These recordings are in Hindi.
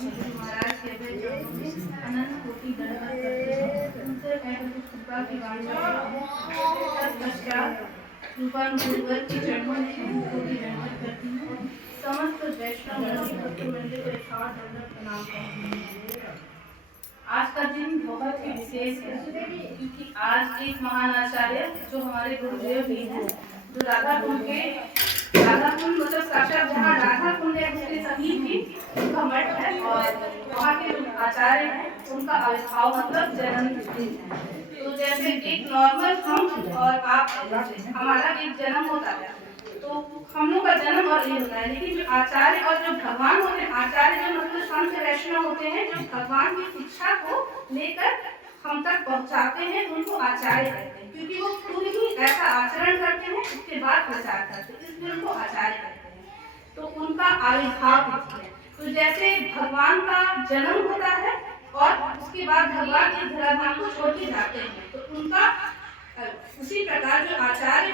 स्वामी गुरु महाराज के अनंत कोटि दंडवत करते हैं। उनसे कृपा की तत्पश्चात रूपानुकूल के चरणों में कोटि दंडवत करती हूँ। समस्त वैष्णव मंदिर को यथार्थ दंडवत प्रणाम करती हूँ। आज का दिन बहुत ही विशेष है क्योंकि आज एक महान आचार्य जो हमारे गुरुदेव भी हैं, जो राधा कुंड मतलब साक्षात जहाँ राधा कुंड है उसके समीप ही उनका मठ है और वहाँ के जो आचार्य हैं उनका आविर्भाव मतलब जन्मतिथि है। तो जैसे एक नॉर्मल हम और आप हमारा एक जन्म होता है तो हम लोग का जन्म और ये होता है, लेकिन जो आचार्य और जो भगवान होते हैं, आचार्य जो मतलब संत वैष्णव होते हैं जो भगवान की शिक्षा को लेकर हम तक पहुंचाते हैं, उनको आचार्य कहते हैं क्योंकि वो खुद ही ऐसा आचरण करते हैं उसके बाद प्रचार करते हैं, इसलिए उनको आचार्य कहते हैं। तो उनका आविर्भाव है। तो जैसे भगवान का जन्म होता है और उसके बाद भगवान इस धराधाम को छोड़ के जाते हैं, तो उनका उसी प्रकार जो आचार्य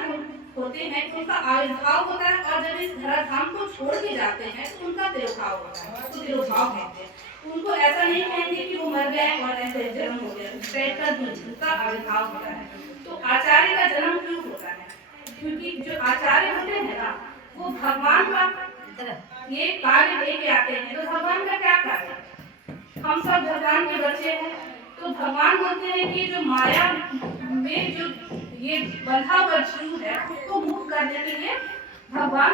होते हैं उनका आविर्भाव होता है और जब इस धराधाम को छोड़ के जाते हैं तो उनका तिरोभाव होता है, उसको तिरोभाव कहते हैं। उनको ऐसा नहीं कहेंगे कि वो मर गए और ऐसे जन्म हो गया, उनका आविर्भाव होता है। तो आचार्य का जन्म क्यों होता है? क्योंकि जो आचार्य होते हैं ना वो भगवान का ये कार्य लेके आते हैं। तो भगवान का क्या कार्य है? हम सब भगवान के बच्चे हैं, तो भगवान बोलते हैं कि जो माया में जो ये बंधा हुआ जीव है उसको मुक्त करने के लिए भगवान,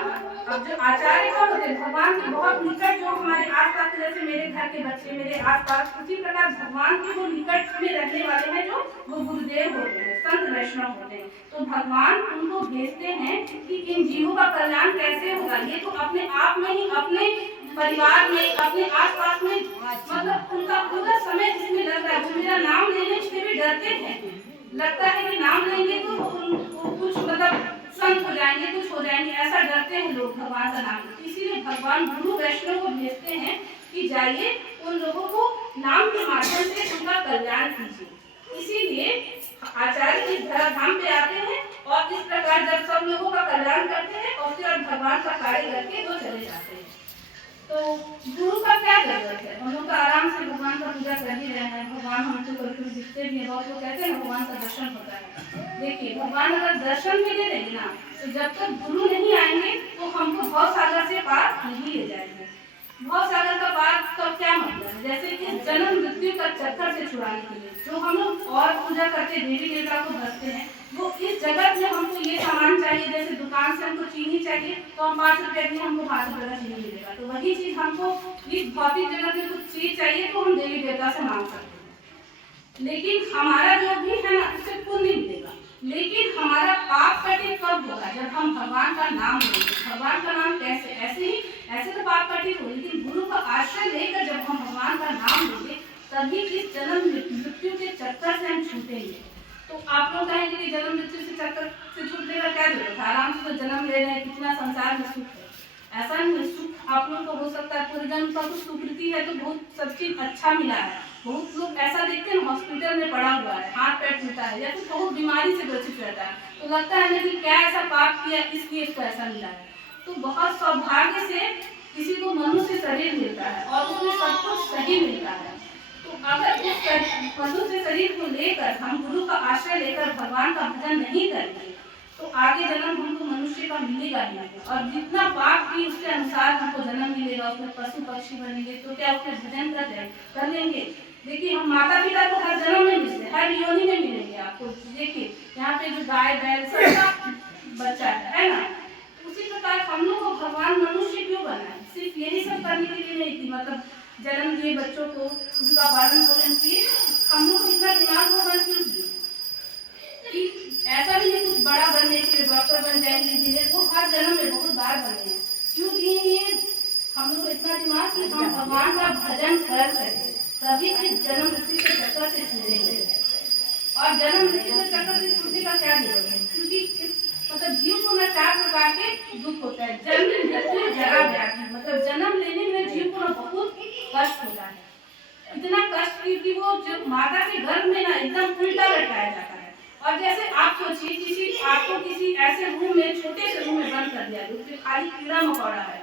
अब जो आचार्य कौन होते हैं? भगवान के बहुत निकट जो हमारे आसपास, जैसे मेरे घर के बच्चे मेरे आसपास, उसी प्रकार भगवान के वो निकट में रहने वाले हैं जो वो गुरुदेव होते हैं, संत वैष्णव होते हैं। तो भगवान उनको भेजते हैं कि इन जीवों का कल्याण कैसे होगा। ये तो अपने आप में ही अपने परिवार में अपने आसपास में मतलब उनका पूरा समय इसमें लग रहा है। वो मेरा नाम लेने से भी डरते हैं, लगता है कि नाम लेंगे तो कुछ मतलब संत हो जाएंगे, कुछ हो जाएंगे, ऐसा डरते हैं लोग भगवान का नाम। इसीलिए भगवान गुरु वैष्णव को भेजते हैं कि जाइए उन लोगों को नाम के माध्यम से उनका कल्याण कीजिए। इसीलिए आचार्य इस धराधाम पे आते हैं और इस प्रकार जब सब लोगों का कल्याण करते हैं और फिर भगवान का कार्य करके वो चले जाते हैं। तो गुरु का क्या जरूरत है? हम लोग तो आराम से भगवान का पूजा कर ही रहे हैं, भगवान हमको कभी दिखते भी हैं, बहुत लोग कहते हैं भगवान का दर्शन होता है। देखिए भगवान अगर दर्शन भी दे देंगे ना तो जब तक गुरु नहीं आएंगे तो हमको भव सागर से पार नहीं ले जाएंगे। भव सागर का पार का क्या मतलब है? जैसे कि जन्म मृत्यु का चक्कर से छुड़ाने के लिए जो हम लोग और पूजा करते देवी देवता को भजते हैं, वो इस जगत में हमको ये सामान चाहिए, जैसे दुकान से हमको चीनी चाहिए तो हम 5 रुपए की हमको 5 रुपए का चीनी मिलेगा, तो वही चीज हमको इस भौतिक जगत में कुछ चीज चाहिए तो हम देवी देवता से मांग सकते हैं। लेकिन हमारा जो भी है ना उससे पुण्य मिलेगा, लेकिन हमारा पाप कटित कब होगा? जब हम भगवान का नाम लेंगे। भगवान का नाम कैसे? ऐसे ही ऐसे तो पाप कटित हो, लेकिन गुरु का आश्रय लेकर जब हम भगवान का नाम लेंगे तभी इस जन्म मृत्यु के चक्कर से हम छूटेंगे। तो आप लोग कहेंगे कि जन्म मृत्यु से चक्कर से छूटने का क्या जरूरत है? आराम से तो जन्म ले रहे हैं, कितना संसार में सुख है। ऐसा नहीं, सुख आप लोग को हो सकता है पूर्वजन्म का कुछ सुकृति है तो बहुत सब चीज अच्छा मिला है। बहुत लोग ऐसा देखते हैं हॉस्पिटल में पड़ा हुआ है, हाथ पैर टूटा है या फिर बहुत बीमारी से ग्रसित रहता है, तो लगता है ना कि क्या ऐसा पाप किया इसलिए इसको ऐसा मिला है। तो बहुत सौभाग्य से किसी को मनुष्य शरीर मिलता है और उसमें सब कुछ सही मिलता है। तो अगर इस मनुष्य शरीर को लेकर हम गुरु का आश्रय लेकर भगवान का भजन नहीं करेंगे तो आगे जन्म हमको मनुष्य का मिलेगा ही नहीं, और जितना पाप भी उसके अनुसार हमको जन्म मिलेगा, उसमें पशु पक्षी बनेंगे तो क्या उसमें भजन कर लेंगे? देखिए हम माता पिता को हर जन्म में मिलते हैं, हर योनि में मिलेंगे आपको। देखिए यहाँ पे जो गाय बैल सबका बच्चा है ना, उसी प्रकार हम लोग को भगवान मनुष्य क्यों बनाए? सिर्फ यही सब करने के लिए नहीं थी, मतलब जन्म दिए बच्चों को उनका पालन पोषण किए, हम लोग को इतना दिमाग होगा क्यों दिए कि ऐसा भी नहीं कुछ बड़ा बनने के लिए डॉक्टर बन जाएंगे इंजीनियर, वो हर जन्म में बहुत बार बने हैं। क्यों दिए ये हम लोग को इतना दिमाग कि हम भगवान का भजन कर सके, तभी इस जन्म मृत्यु के चक्कर से छूटेंगे। और जन्म मृत्यु के चक्कर से छूटने का क्या जरूरत है? क्योंकि मतलब जीव को ना 4 प्रकार के दुख होता है, जन्म मृत्यु जरा व्याधि। मतलब जन्म लेने में जीव को ना बहुत कष्ट होता है, इतना कष्ट कि वो जो माता के गर्भ में ना एकदम उल्टा लटकाया जाता है। और जैसे आप सोचिए आपको किसी ऐसे रूम में छोटे से रूम में बंद कर दिया जिसमें खाली कीड़ा मकोड़ा है,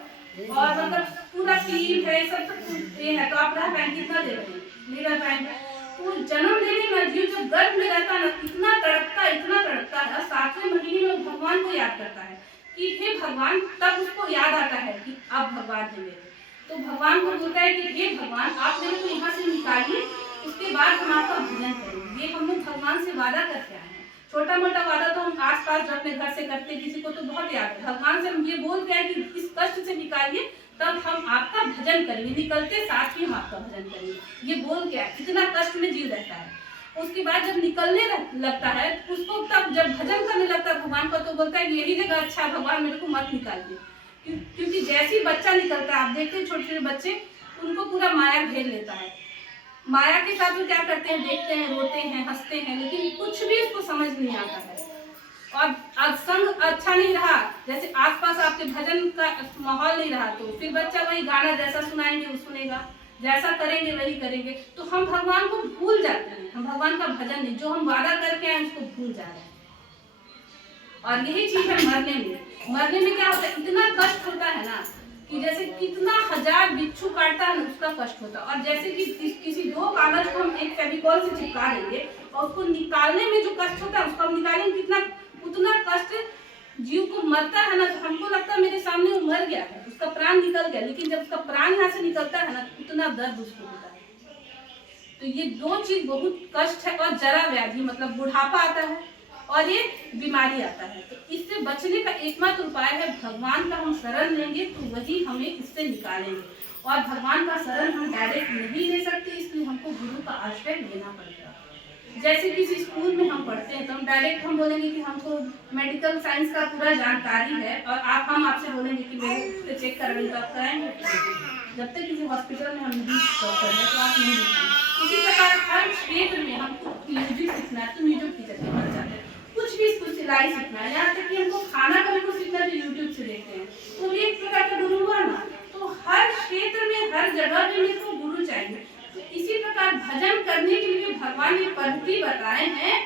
और मतलब पूरा टीम है सब ये है, तो आप रह पाएंगे कितना दे रहे हैं, नहीं रह पाएंगे। तो जन्म लेने में जीव जब गर्भ में रहता है ना, इतना तड़पता है, 7वें महीने में भगवान को याद करता है कि हे भगवान, तब उसको याद आता है कि अब भगवान है मेरे। तो भगवान को बोलता है कि हे भगवान, आप मेरे को यहाँ से निकालिए, उसके बाद हम आपका भजन करेंगे। ये हम लोग भगवान से वादा करके आए हैं। छोटा मोटा वादा तो हम आस पास जो अपने घर से करते, किसी को तो बहुत याद है। भगवान से हम ये बोल के आए कि इस कष्ट से निकालिए, तब हम आपका भजन करेंगे, निकलते साथ ही हम आपका भजन करेंगे। ये बोल के आए, इतना कष्ट में जीव रहता है। उसके बाद जब निकलने लगता है उसको, तब जब भजन करने लगता है भगवान का, तो बोलता है यही जगह अच्छा है भगवान, मेरे को मत निकालिए। क्योंकि जैसे ही बच्चा निकलता है, आप देखते हैं छोटे छोटे बच्चे, उनको पूरा माया घेर लेता है। माया के साथ वो क्या करते हैं, देखते हैं, रोते हैं, हंसते हैं, लेकिन कुछ भी उसको समझ नहीं आता है। और अब संग अच्छा नहीं रहा, जैसे आसपास आपके भजन का माहौल नहीं रहा, तो फिर बच्चा वही गाना जैसा सुनाएंगे वो सुनेगा, जैसा करेंगे वही करेंगे। तो हम भगवान को भूल जाते हैं, हम भगवान का भजन नहीं, जो हम वादा करके आए उसको भूल जा रहे हैं। और यही चीज है मरने में क्या होता है, इतना कष्ट होता है ना कि जैसे कितना 1000 बिच्छू काटता है उसका कष्ट होता है। और जैसे कि किसी 2 कागज को हम एक फेविकॉल से चिपका देंगे और उसको निकालने में जो कष्ट होता है, उसको हम निकालेंगे कितना, उतना कष्ट जीव को मरता है ना, तो हमको लगता है मेरे सामने वो मर गया है, उसका प्राण निकल गया, लेकिन जब उसका प्राण यहाँ से निकलता है ना, उतना दर्द उसको होता है। तो ये 2 चीज बहुत कष्ट है। और जरा व्याधि मतलब बुढ़ापा आता है और ये बीमारी आता है। तो इससे बचने का एकमात्र उपाय है भगवान का हम शरण लेंगे, तो वही हमें इससे निकालेंगे। और भगवान का शरण हम डायरेक्ट नहीं ले सकते, इसलिए हमको गुरु का आश्रय लेना पड़ेगा। जैसे किसी स्कूल में हम पढ़ते हैं तो हम डायरेक्ट हम बोलेंगे कि हमको मेडिकल साइंस का पूरा जानकारी है, और हम आपसे बोलेंगे कि मेरे चेक करवाएंगे, तो आप कराएंगे। जब तक किसी हॉस्पिटल में हम नहीं डॉक्टर है तो आप नहीं दिखाएंगे। इसी प्रकार हर क्षेत्र में हमको म्यूजिक सीखना है तो म्यूजिक टीचर के पास जाते हैं, कुछ भी इसको सिलाई सीखना है, यहाँ तक कि हमको खाना का भी सीखना है यूट्यूब से देखते हैं, तो ये एक प्रकार का गुरु हुआ ना। तो हर क्षेत्र में हर जगह में मेरे को गुरु चाहिए। तो इसी प्रकार भजन करने के लिए भगवान ने पद्धति बताए हैं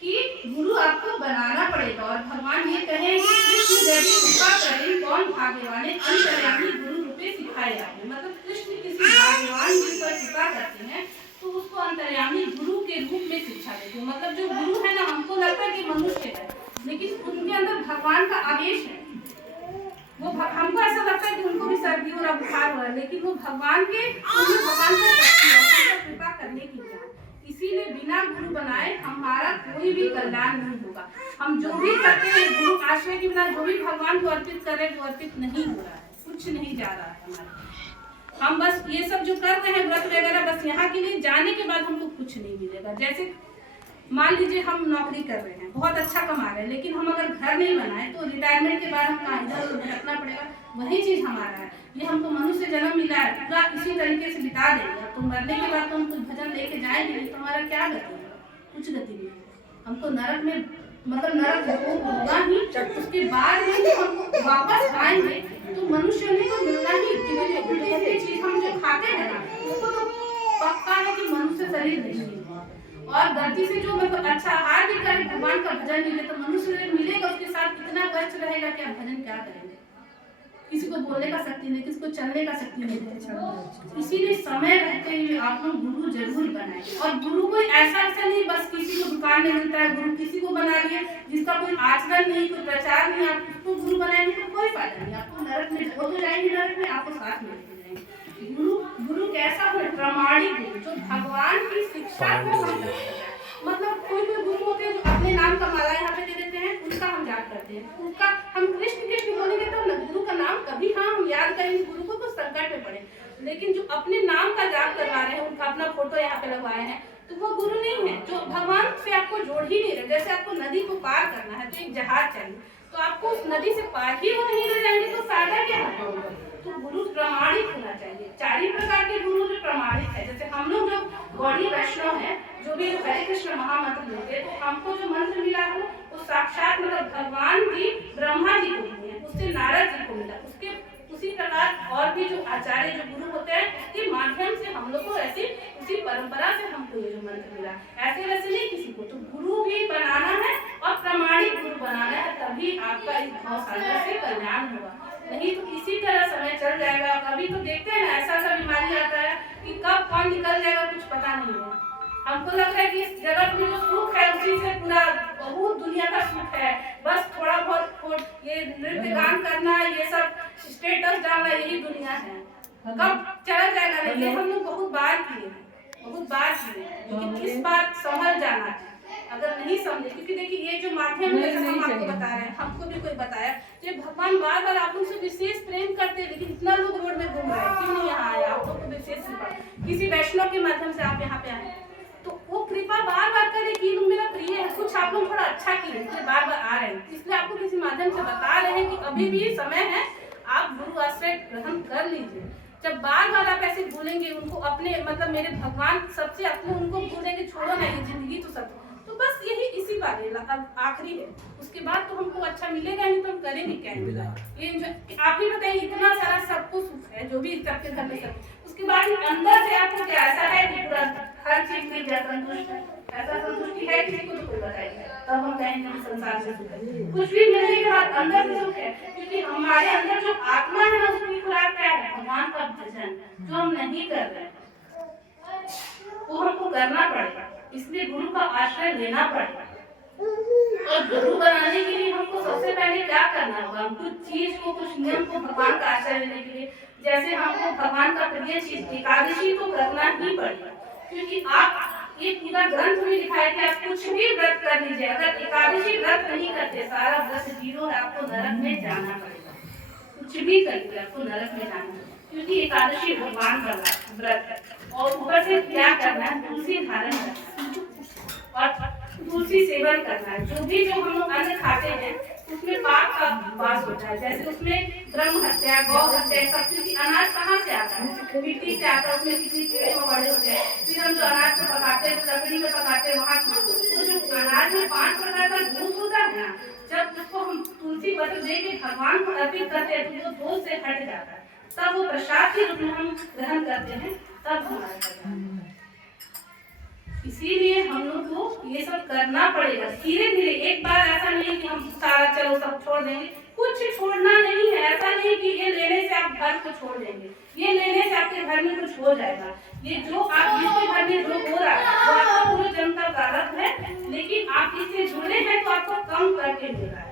कि गुरु आपको बनाना पड़ेगा। और भगवान ये कहे कि कृष्ण यदि कृपा करें कौन भाग्यवान है, अंतर्यामी गुरु रूपे सिखाए आपने। मतलब कृष्ण किसी भाग्यवान जी पर कृपा करते हैं तो उसको अंतर्यामी गुरु के रूप में शिक्षा देते हैं। मतलब जो गुरु है ना, हमको लगता है कि मनुष्य है, लेकिन उनके अंदर भगवान का आवेश है। वो हमको ऐसा लगता है कि उनको भी सर्दी हो रहा, बुखार हो रहा है, लेकिन वो भगवान का शक्ति है, कृपा करने की ज्ञान। इसीलिए बिना गुरु बनाए हमारा कोई भी कल्याण नहीं होगा। हम जो भी करते हैं गुरु आश्रय के बिना, जो भी भगवान को अर्पित कर रहे हैं वो अर्पित नहीं हो रहा है, कुछ नहीं जा रहा है हमारे। हम बस ये सब जो कर रहे हैं व्रत वगैरह, बस यहाँ के लिए, जाने के बाद हमको कुछ नहीं मिलेगा। जैसे मान लीजिए हम नौकरी कर रहे हैं, बहुत अच्छा कमा रहे हैं, लेकिन हम अगर घर नहीं बनाए तो रिटायरमेंट के बाद हम इधर उधर भटकना पड़ेगा। वही चीज हमारा है, ये हमको मनुष्य जन्म मिला है, पूरा इसी तरीके से बिता देंगे। तो मरने के बाद तो हम कुछ भजन लेके जाएंगे नहीं, तो हमारा क्या गति है, कुछ गति नहीं है। हमको नरक में मतलब नरक होगा ही, उसके बाद में हमको वापस आएंगे तो मनुष्य ने तो मिलना ही, क्योंकि चीज हम जो खाते हैं ना, उसको तो पक्का है कि मनुष्य शरीर नहीं। और गलती से जो मतलब अच्छा आहार भी करें, भगवान का भजन मिले, तो मनुष्य मिलेगा, उसके साथ इतना कष्ट रहेगा कि आप भजन क्या करेंगे। किसी को बोलने का शक्ति नहीं, किसी को चलने का शक्ति नहीं। इसीलिए समय रहते हुए आप लोग गुरु जरूर बनाए। और गुरु कोई ऐसा नहीं बस किसी को दुकान में मिलता है गुरु, किसी को बना लिया जिसका कोई आचरण नहीं, कोई प्रचार नहीं, आप उसको गुरु बनाएंगे तो कोई फायदा नहीं। आपको नरक में हो तो जाएंगे, नरक में आपको साथ में गुरु कैसा हो, प्रमाणिक गुरु जो भगवान की शिक्षा को हम मतलब कोई गुरु होते हैं जो अपने नाम का माला यहाँ पे दे देते हैं, उनका हम याद करते हैं, उनका हम कृष्ण कृष्ण बोलेंगे तो गुरु का नाम कभी हाँ हम याद करेंगे, गुरु को तो संकट में पड़े। लेकिन जो अपने नाम का जाप करवा रहे हैं, उनका अपना फोटो यहाँ पे लगवाए हैं, तो वो गुरु नहीं है, जो भगवान से आपको जोड़ ही नहीं रहे। जैसे आपको नदी को पार करना है तो एक जहाज चाहिए, तो आपको उस नदी से पार ही वो नहीं ले जाएंगे तो फायदा क्या होगा। तो गुरु प्रमाणित होना चाहिए। 4 ही प्रकार के गुरु जो प्रमाणित है, जैसे हम लोग जो गौड़ी वैष्णव है, जो भी हरे कृष्ण महामंत्र लेते हैं, तो हमको जो मंत्र मिला हो वो साक्षात मतलब भगवान जी ब्रह्मा जी को मिले, उससे नारद जी को मिला। उसके उसी प्रकार और भी जो आचार्य जो गुरु होते हैं, उसके माध्यम से हम लोग को ऐसी उसी परंपरा से हमको ये जो मंत्र मिला, ऐसे वैसे नहीं किसी को। तो गुरु भी बनाना है और प्रमाणिक गुरु बनाना है, तभी आपका इस भावसागर से कल्याण होगा। नहीं तो इसी तरह समय चल जाएगा। अभी तो देखते हैं ना, ऐसा ऐसा बीमारी आता है कि कब कौन निकल जाएगा कुछ पता नहीं है। हमको लगता है कि इस जगत में जो सुख है उसी से पूरा बहुत दुनिया का सुख है, बस थोड़ा बहुत ये नृत्य गान करना, ये सब स्टेटस डालना, यही दुनिया है। कब चला जाएगा नहीं, ये हम लोग बहुत बार किए, लेकिन इस बार समझ जाना है। अगर नहीं समझे, क्योंकि देखिए ये जो माध्यम है हम आपको बता रहे हैं, हमको भी कोई बताया, ये भगवान बार बार आप लोग से विशेष प्रेम करते हैं, लेकिन इतना लोग रोड में घूम रहे हैं, क्यों नहीं यहाँ आए? आप लोग को विशेष कृपा, किसी वैष्णव के माध्यम से आप यहाँ पे आए, तो वो कृपा बार बार करे कि लोग मेरा प्रिय है, कुछ आप लोग थोड़ा अच्छा किए, इसलिए बार बार आ रहे हैं। इसलिए आपको किसी माध्यम से बता रहे हैं कि अभी भी समय है, आप गुरु आश्रय ग्रहण कर लीजिए। जब बार बार आप ऐसे भूलेंगे उनको, अपने मतलब मेरे भगवान सबसे अपने उनको भूलेंगे, छोड़ो ना, ये जिंदगी तो सब, तो बस यही इसी बार आखिरी है, उसके बाद तो हमको अच्छा मिलेगा नहीं, तो हम करेंगे क्या? ये आप ही बताइए, इतना सारा सबको सुख है जो भी सबके घर में सब, उसके बाद अंदर से आपको क्या ऐसा है कि पूरा हर चीज में संतुष्ट है? ऐसा संतुष्टि है किसी को? तो कोई बताइए, तब हम कहेंगे कि संसार से सुख है। कुछ भी मिलने के बाद अंदर से सुख है, क्योंकि हमारे अंदर जो आत्मा है उसकी खुराक क्या है? भगवान का भजन, जो हम नहीं कर रहे हैं वो हमको करना पड़ेगा, इसलिए गुरु का आश्रय लेना पड़ेगा। और गुरु बनाने के लिए हमको सबसे पहले क्या करना होगा? कुछ चीज को, कुछ नियम को भगवान का आश्रय लेने के लिए, जैसे हमको भगवान का प्रिय चीज एकादशी तो करना ही पड़ेगा, क्योंकि आप ये पूरा ग्रंथ में लिखा है कि आप कुछ भी व्रत कर लीजिए, अगर एकादशी व्रत नहीं करते, सारा व्रत जीरो है, आपको नरक में जाना पड़ेगा। कुछ भी करके आपको नरक में जाना है, क्योंकि एकादशी भगवान का व्रत है। और ऊपर से क्या करना है? तुलसी धारण करना है और तुलसी सेवन करना है। जो भी जो हम लोग अन्न खाते हैं उसमें पाप का वास होता है, जैसे उसमें ब्रह्म हत्या, गौ हत्या, सब, क्योंकि अनाज कहाँ से आता है? मिट्टी से आता है, उसमें कितनी कीड़े मकोड़े होते हैं। फिर हम जो अनाज को पकाते हैं, लकड़ी में पकाते हैं, वहाँ तो जो अनाज में 5 प्रकार का दूध होता है ना, जब उसको हम तुलसी पत्र दे के भगवान को अर्पित करते हैं तो वो दोष से हट जाता है, तब वो प्रसाद के रूप में हम ग्रहण करते हैं, तब हमारा। इसीलिए हम लोग को ये सब करना पड़ेगा धीरे धीरे, एक बार ऐसा नहीं कि हम सारा चलो सब छोड़ देंगे, कुछ छोड़ना नहीं है। ऐसा नहीं कि ये लेने से आप घर को छोड़ देंगे, ये लेने से आपके घर में कुछ हो जाएगा। ये जो आप जिसके घर में जो हो रहा है वो आपका पूरे जन्म का प्रारब्ध है, लेकिन आप इससे जुड़े हैं तो आपको कम करके मिल रहा है।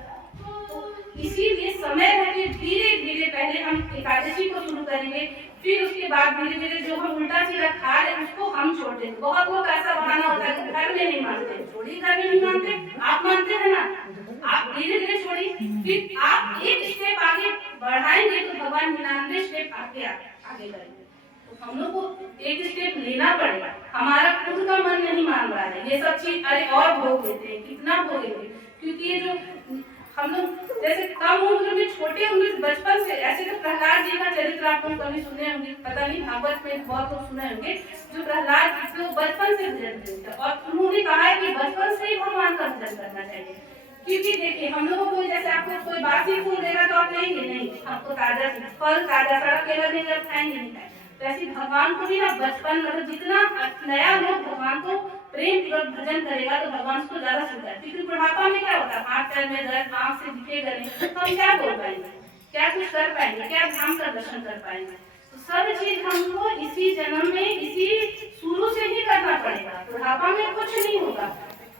इसीलिए समय रहते धीरे धीरे पहले हम एकादशी को शुरू करेंगे, फिर उसके बाद धीरे धीरे जो हम उल्टा सीधा खा रहे हैं उसको हम छोड़ देंगे। बहुत लोग ऐसा बहाना होता है कि घर में नहीं मानते, छोड़िए, घर में नहीं मानते, आप मानते हैं ना, आप धीरे धीरे छोड़िए, फिर आप एक स्टेप आगे बढ़ाएंगे तो भगवान 99 स्टेप आगे करेंगे। तो हम लोग को एक स्टेप लेना पड़ेगा। हमारा खुद का मन नहीं मान रहा है ये सब चीज, अरे और भोग लेते हैं, कितना भोगेंगे? क्योंकि ये जो हम लोग जैसे कम उम्र में, छोटे उम्र बचपन से, ऐसे तो प्रहलाद जी का चरित्र आप लोग कभी सुने होंगे, पता नहीं, भागवत में बहुत लोग सुने होंगे, जो प्रहलाद जी को बचपन से भजन करते, और उन्होंने कहा है कि बचपन से ही भगवान का भजन करना चाहिए। क्योंकि देखिए हम लोगों को, जैसे आपको कोई बासी फूल देगा तो आप लेंगे नहीं, आपको ताजा फल, ताजा सड़ा केला देगा, खाएंगे नहीं खाएंगे। वैसे भगवान को भी ना बचपन, मतलब जितना नया लोग भगवान को प्रेम पूर्वक भजन करेगा तो भगवान को ज्यादा सुनता है। क्योंकि बुढ़ापा में क्या होता है, हाथ पैर में दर्द, आंख से दिखेगा नहीं, तो हम क्या बोल पाएंगे, क्या कुछ कर पाएंगे, क्या धाम का दर्शन कर पाएंगे? तो सब चीज हमको इसी जन्म में, इसी शुरू से ही करना पड़ेगा, बुढ़ापा में कुछ नहीं होगा।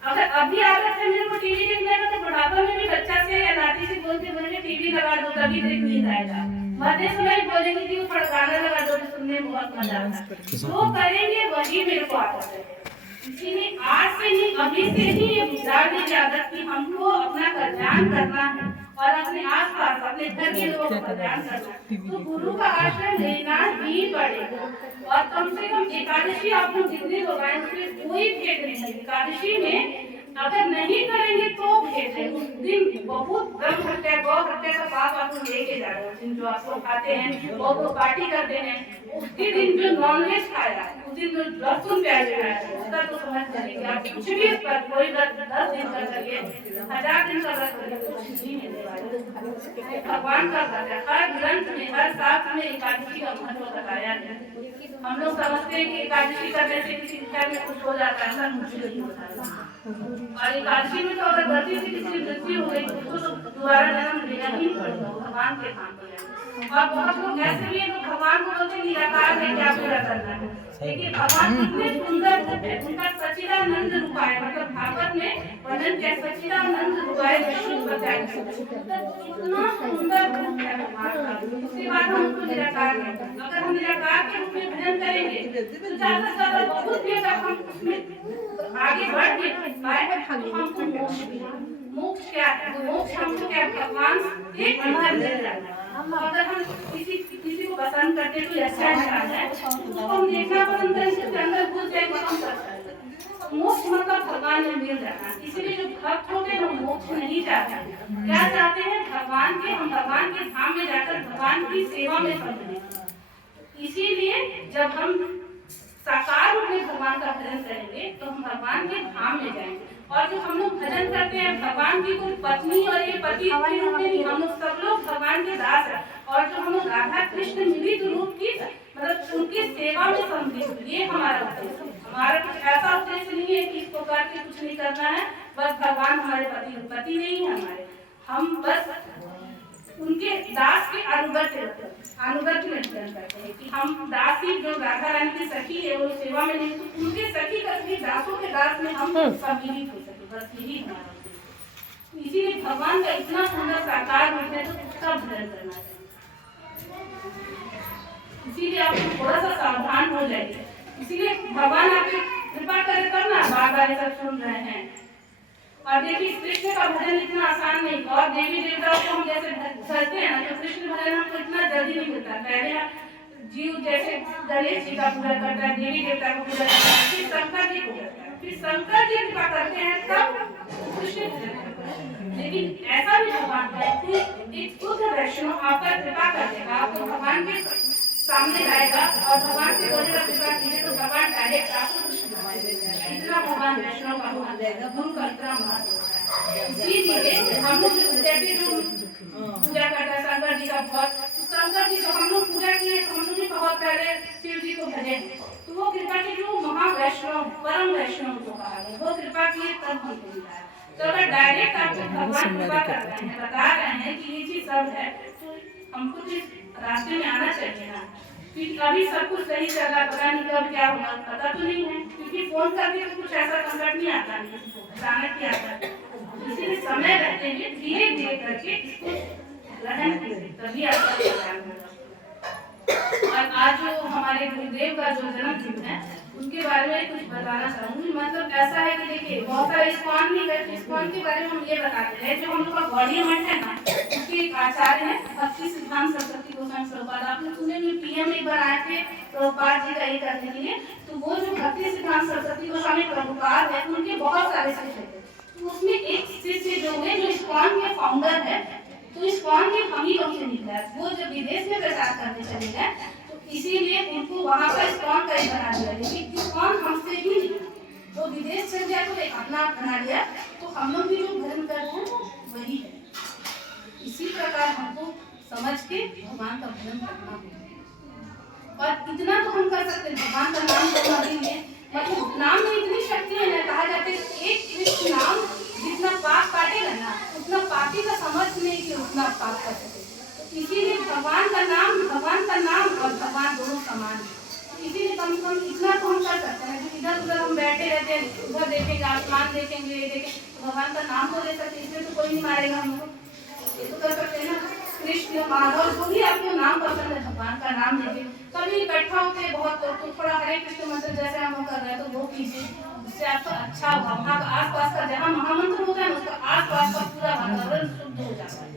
अगर अभी आदत है मेरे को टीवी देखने का, तो बुढ़ापा में भी बच्चा से या नाती से बोलेंगे टीवी लगा दो, तभी देख नींद आएगा। मरने समय बोलेंगे कि वो थोड़ा गाना लगा दो, सुनने में बहुत मजा आता है। जो करेंगे वही मेरे को आदत है। इसीलिए आज से ही, अभी से ही ये विचार दीजिए आदत कि हमको अपना कल्याण करना है और अपने आसपास, अपने घर के लोगों का कल्याण करना है, तो गुरु का आश्रय लेना ही पड़ेगा। और कम से कम एकादशी आप लोग जितने लोग आए उसमें कोई भेद नहीं है। एकादशी में अगर नहीं करेंगे तो भेद है, उस दिन बहुत ब्रह्म हत्या, गौ हत्या का पाप आप लोग लेके जा रहे हो। उस दिन जो आप लोग खाते हैं, गौ को पार्टी करते हैं, उसके दिन जो नॉनवेज खाया, उस दिन जो लहसुन प्याज खाया, उसका तो समझ करिए आप कुछ भी इस पर कोई व्रत 10 दिन कर करिए, 1000 दिन का व्रत करिए, कुछ नहीं मिलने वाला। भगवान का व्रत है, हर ग्रंथ में, हर शास्त्र में एकादशी का महत्व बताया है। हम लोग समझते हैं कि एकादशी करने से किसी घर में कुछ हो जाता है, ऐसा कुछ नहीं होता है। और एकादशी में तो अगर गलती से किसी की मृत्यु हो गई तो दोबारा जन्म लेना ही पड़ेगा, भगवान के धाम पर जाएंगे। और बहुत लोग ऐसे भी हैं जो भगवान को बोलते निराकार है, क्या पूरा करना है। देखिए भगवान कितने सुंदर रूप है, उनका सच्चिदानंद रूप है, मतलब भागवत में वर्णन किया सच्चिदानंद रूप है, विष्णु बताया इतना सुंदर रूप है भगवान का। उसके बाद हम उनको निराकार कहते हैं। अगर हम निराकार के रूप में भजन करेंगे तो ज्यादा से ज्यादा बहुत भी अगर हम उसमें आगे बढ़ भी पाए तो हमको मोक्ष भी, मोक्ष क्या है, मोक्ष हमको क्या भगवान के अंदर मिल जाना है। अगर हम किसी को पसंद करते तो अच्छा इंसान है तो हम देखना पसंद करेंगे, उसके अंदर घुस जाएंगे तो हम कर सकते हैं। मोक्ष मतलब भगवान में मिल जाना। इसीलिए जो भक्त होते हैं वो मोक्ष नहीं चाहते, क्या चाहते हैं भगवान के, हम भगवान के धाम में जाकर भगवान की सेवा में सम्मिलित। इसीलिए जब हम साकार रूप में भगवान का भजन करेंगे तो हम भगवान के धाम में जाएंगे। और जो हम लोग भजन करते हैं भगवान की कोई पत्नी और ये पति के रूप में नहीं, हम लोग सब लोग भगवान के दास हैं। और जो हम लोग राधा कृष्ण मिलित रूप की मतलब उनकी सेवा में सम्मिलित, ये हमारा उद्देश्य है। हमारा कुछ ऐसा उद्देश्य नहीं है कि इसको करके कुछ नहीं करना है, बस भगवान हमारे पति नहीं है हमारे, हम बस उनके दास के अनुगत्य में भजन करते हैं कि हम दासी जो राधा रानी की सखी है वो सेवा में नहीं, उनके सखी का सखी दासों के दास में हम सम्मिलित हो सके, बस यही हमारा उद्देश्य। इसीलिए भगवान का इतना सुंदर साकार रूप है तो उसका भजन करना चाहिए। इसीलिए आप थोड़ा सा सावधान हो जाइए। इसीलिए भगवान आपकी कृपा करे तब ना बार बार सब सुन रहे हैं। और देखिए कृष्ण का भजन इतना आसान नहीं, और देवी देवताओं को हम जैसे धरते हैं ना तो कृष्ण भजन हमको इतना जल्दी नहीं मिलता। पहले जीव जैसे गणेश जी का पूजा करता है, देवी देवता को पूजा करता है, फिर शंकर जी को करता है, फिर शंकर जी कृपा करते हैं तब कृष्ण भजन करता है। लेकिन ऐसा भी भगवान का एक शुद्ध वैष्णव आपका कृपा कर देगा, आपको भगवान के सामने जाएगा और भगवान से बोलेगा कृपा कीजिए तो भगवान डायरेक्ट आपको कृष्ण भजन दे देगा। इतना भगवान वैष्णव का हो जाएगा, गुरु का इतना महत्व है। इसीलिए हम लोग जैसे जो पूजा करते हैं शंकर जी का बहुत, तो शंकर जी को हम लोग पूजा किए तो हम लोग भी बहुत पहले शिव जी को भजे, तो वो कृपा की जो महावैष्णव परम वैष्णव को कहा गया, वो कृपा किए तब हमको मिला है। तो अगर डायरेक्ट आपको भगवान कृपा कर रहे हैं, बता रहे हैं कि ये चीज सब है, तो हमको तो रास्ते में आना चाहिए ना। फिर अभी सब कुछ सही चल रहा, पता नहीं कब क्या होगा, पता तो नहीं है, क्योंकि फोन करके तो कुछ ऐसा संकट नहीं आता, अचानक ही आता है। इसीलिए समय रहते हुए धीरे धीरे करके इसको ग्रहण कीजिए, तभी आपका कल्याण होगा। और आज जो हमारे गुरुदेव का जो जन्मदिन है उनके बारे में कुछ बताना चाहूंगी। मतलब ऐसा है कि देखिए बहुत सारे इस्कॉन भी है, इस्कॉन के बारे में हम ये बताते हैं। जो हम लोग का गौड़ीय मठ है ना, उसके एक आचार्य है भक्ति सिद्धांत सरस्वती गोस्वामी प्रभुपाद, आप लोग सुने में पीएम एक बनाए थे प्रभुपाद जी का ये करने के लिए। तो वो जो भक्ति सिद्धांत सरस्वती गोस्वामी प्रभुपाद है उनके बहुत सारे शिष्य थे, तो उसमें एक शिष्य जो है जो इस्कॉन के फाउंडर है, तो इस्कॉन के हम ही लोग से निकला है। वो जब विदेश में प्रचार करने चले गए तो इसीलिए उनको वहाँ का इस्कॉन का ही बना दिया। लेकिन इस्कॉन हमसे ही निकला, तो विदेश चल गया तो एक अपना बना लिया, तो हम लोग भी जो भजन करते हैं वही है। इसी प्रकार हमको समझ के भगवान का भजन करना होगा। और इतना तो हम कर सकते हैं, भगवान का नाम करना भी है, मतलब नाम में इतनी शक्ति है ना, कहा जाता है एक कृष्ण नाम जितना पाप काटेगा ना उतना पापी का समझ नहीं कि उतना पाप कर सके। तो इसीलिए भगवान का नाम और भगवान दोनों समान है। तो इसीलिए कम से कम इतना तो हम कर सकते हैं। जो इधर उधर हम बैठे रहते हैं, उधर देखेंगे आसमान देखेंगे ये देखेंगे, तो भगवान का नाम तो ले सकते, इसमें तो कोई नहीं मारेगा हमको, ये तो कर सकते हैं ना। कृष्ण माधव जो भी आपको नाम पसंद है भगवान का नाम लीजिए। कभी इकट्ठा होकर बहुत तो थोड़ा हरे कृष्ण मंत्र जैसे हम कर रहे हैं तो वो कीजिए, उससे आपको अच्छा होगा। वहाँ का आसपास का जहाँ महामंत्र होता है ना उसका आसपास का पूरा वातावरण शुद्ध हो जाता है,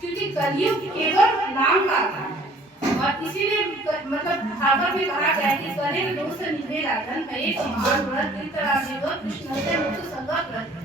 क्योंकि कलयुग केवल नाम का आता है। और इसीलिए मतलब भागवत में कहा गया है कि कलियुग दोष से निभे राजन एक महान व्रत तीर्थराजीव कृष्ण से मुक्त संग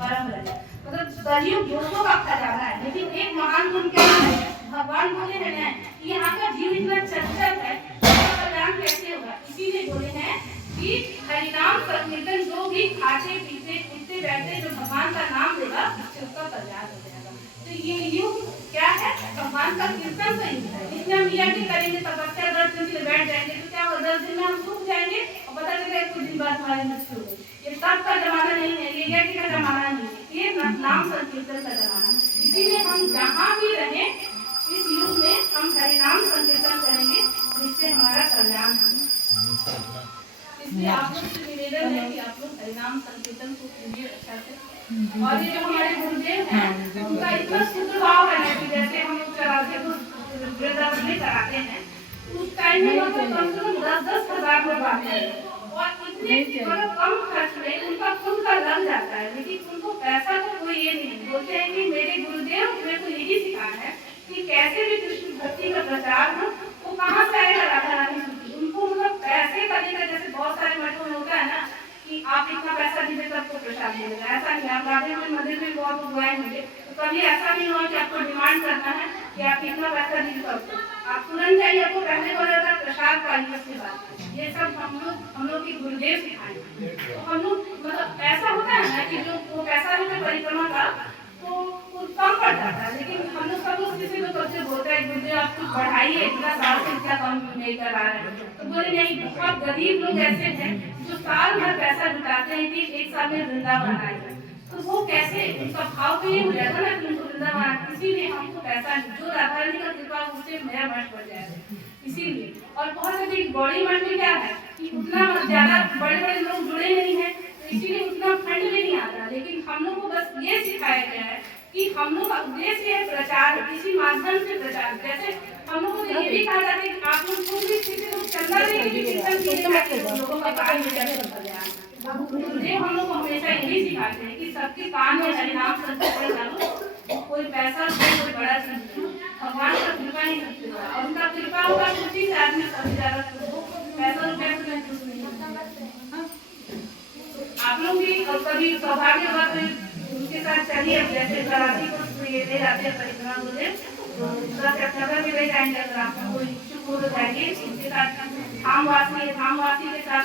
परम रज। मतलब कलयुग दोषों का खजाना है, लेकिन एक महान गुण क्या है, भगवान बोले हैं कि यहाँ का जीव इतना चंचल है, उसका कल्याण कैसे होगा। इसीलिए बोले हैं कि हरिनाम संकीर्तन जो भी खाते पीते उठते बैठते जो भगवान का नाम लेगा उसका कल्याण हो जाएगा। तो ये युग क्या है, भगवान का कीर्तन का युग है। इसमें हम यज्ञ करेंगे, तपस्या 10 दिन के लिए बैठ जाएंगे तो क्या होगा, 10 दिन में हम सूख जाएंगे और पता चलेगा कुछ दिन बाद हमारी मृत्यु हो गई। ये तप का जमाना नहीं है, ये यज्ञ का जमाना नहीं है, ये नाम नाम संकीर्तन का जमाना है, इसीलिए हम जहाँ भी रहें इस युग में हम हरिनाम संकीर्तन करेंगे, जिससे हमारा कल्याण होगा। इसलिए आप लोग से निवेदन है कि आप लोग हरिनाम संकीर्तन को कीजिए अच्छा से। और ये जो हमारे गुरुदेव हैं उनका इतना शुद्ध भाव है कि जैसे हम लोग चराते तो वृंदावन में कराते हैं, उस टाइम में लोग कम से कम 10-10 हजार लोग आते हैं और इतने कम खर्च में उनका खुद का लग जाता है। लेकिन उनको पैसा तो कोई ये नहीं, बोलते हैं कि मेरे गुरुदेव मेरे को यही सिखाया है कि कैसे भी कृष्ण भक्ति का प्रचार हो, वो कहाँ से आएगा राधा रानी सुखी। उनको मतलब पैसे का लेकर, जैसे बहुत सारे मठों में होता है ना कि आप इतना पैसा दीजिए तब तो प्रसाद मिलेगा, ऐसा नहीं। आप राधे मंदिर में बहुत बुआए होंगे, तो कभी ऐसा नहीं हो कि आपको डिमांड करना है कि आप इतना पैसा दीजिए तब आप तुरंत जाइए, आपको पहले हो जाता है प्रसाद पाइए उसके बाद। ये सब हम लोग के गुरुदेव सिखाएंगे। तो हम लोग मतलब ऐसा होता है ना कि जो वो पैसा होता है परिक्रमा का तो कम पड़ जाता है, लेकिन हम लोग सब लोग किसी को सबसे बोलते हैं गुरुदेव आप कुछ बढ़ाइए, इतना साल से इतना कम नहीं कर रहा है। तो बोले नहीं, बहुत गरीब लोग ऐसे हैं जो साल भर पैसा जुटाते हैं कि एक साल में वृंदावन आएगा, तो वो कैसे, उनका भाव तो ये हो जाएगा ना कि उनको वृंदावन, इसीलिए हमको पैसा जो राधा रानी का कृपा उससे मेरा मठ बढ़ जाएगा इसीलिए। और बहुत सारी गौड़ी मठ में क्या है कि उतना ज्यादा बड़े बड़े लोग जुड़े नहीं है, तो इसीलिए उतना फंड में नहीं आता। लेकिन हम लोग को बस ये सिखाया गया है कि हम लोग का उद्देश्य है प्रचार, इसी माध्यम से प्रचार। जैसे हम लोग को ये भी कहा जाता है कि आप लोग को भी किसी को चंदा देके भी कीर्तन कीजिए, लोगों का कान में जाए गुरुदेव हम लोग को हमेशा यही सिखाते हैं कि सबके कान में हरिनाम संकीर्तन डालो। कोई पैसा कोई बड़ा चीज नहीं, भगवान का कृपा ही सबसे बड़ा, और उनका कृपा होगा खुशी से आदमी सबसे ज्यादा पैसा रुपया से मैं खुश नहीं होता। आप लोग भी कभी सौभाग्यवत उनके साथ चलिए, जैसे कराची को ये ले जाते हैं परिक्रमा बोले तो 10 अक्टूबर में ले जाएंगे, अगर आपको कोई इच्छुक हो तो जाइए। उनके साथ धामवासी के साथ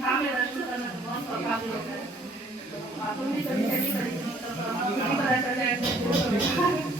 धाम में दर्शन करना बहुत सौभाग्य होता है। आप लोग भी कभी चलिए परिक्रमा, पता चल जाएगा।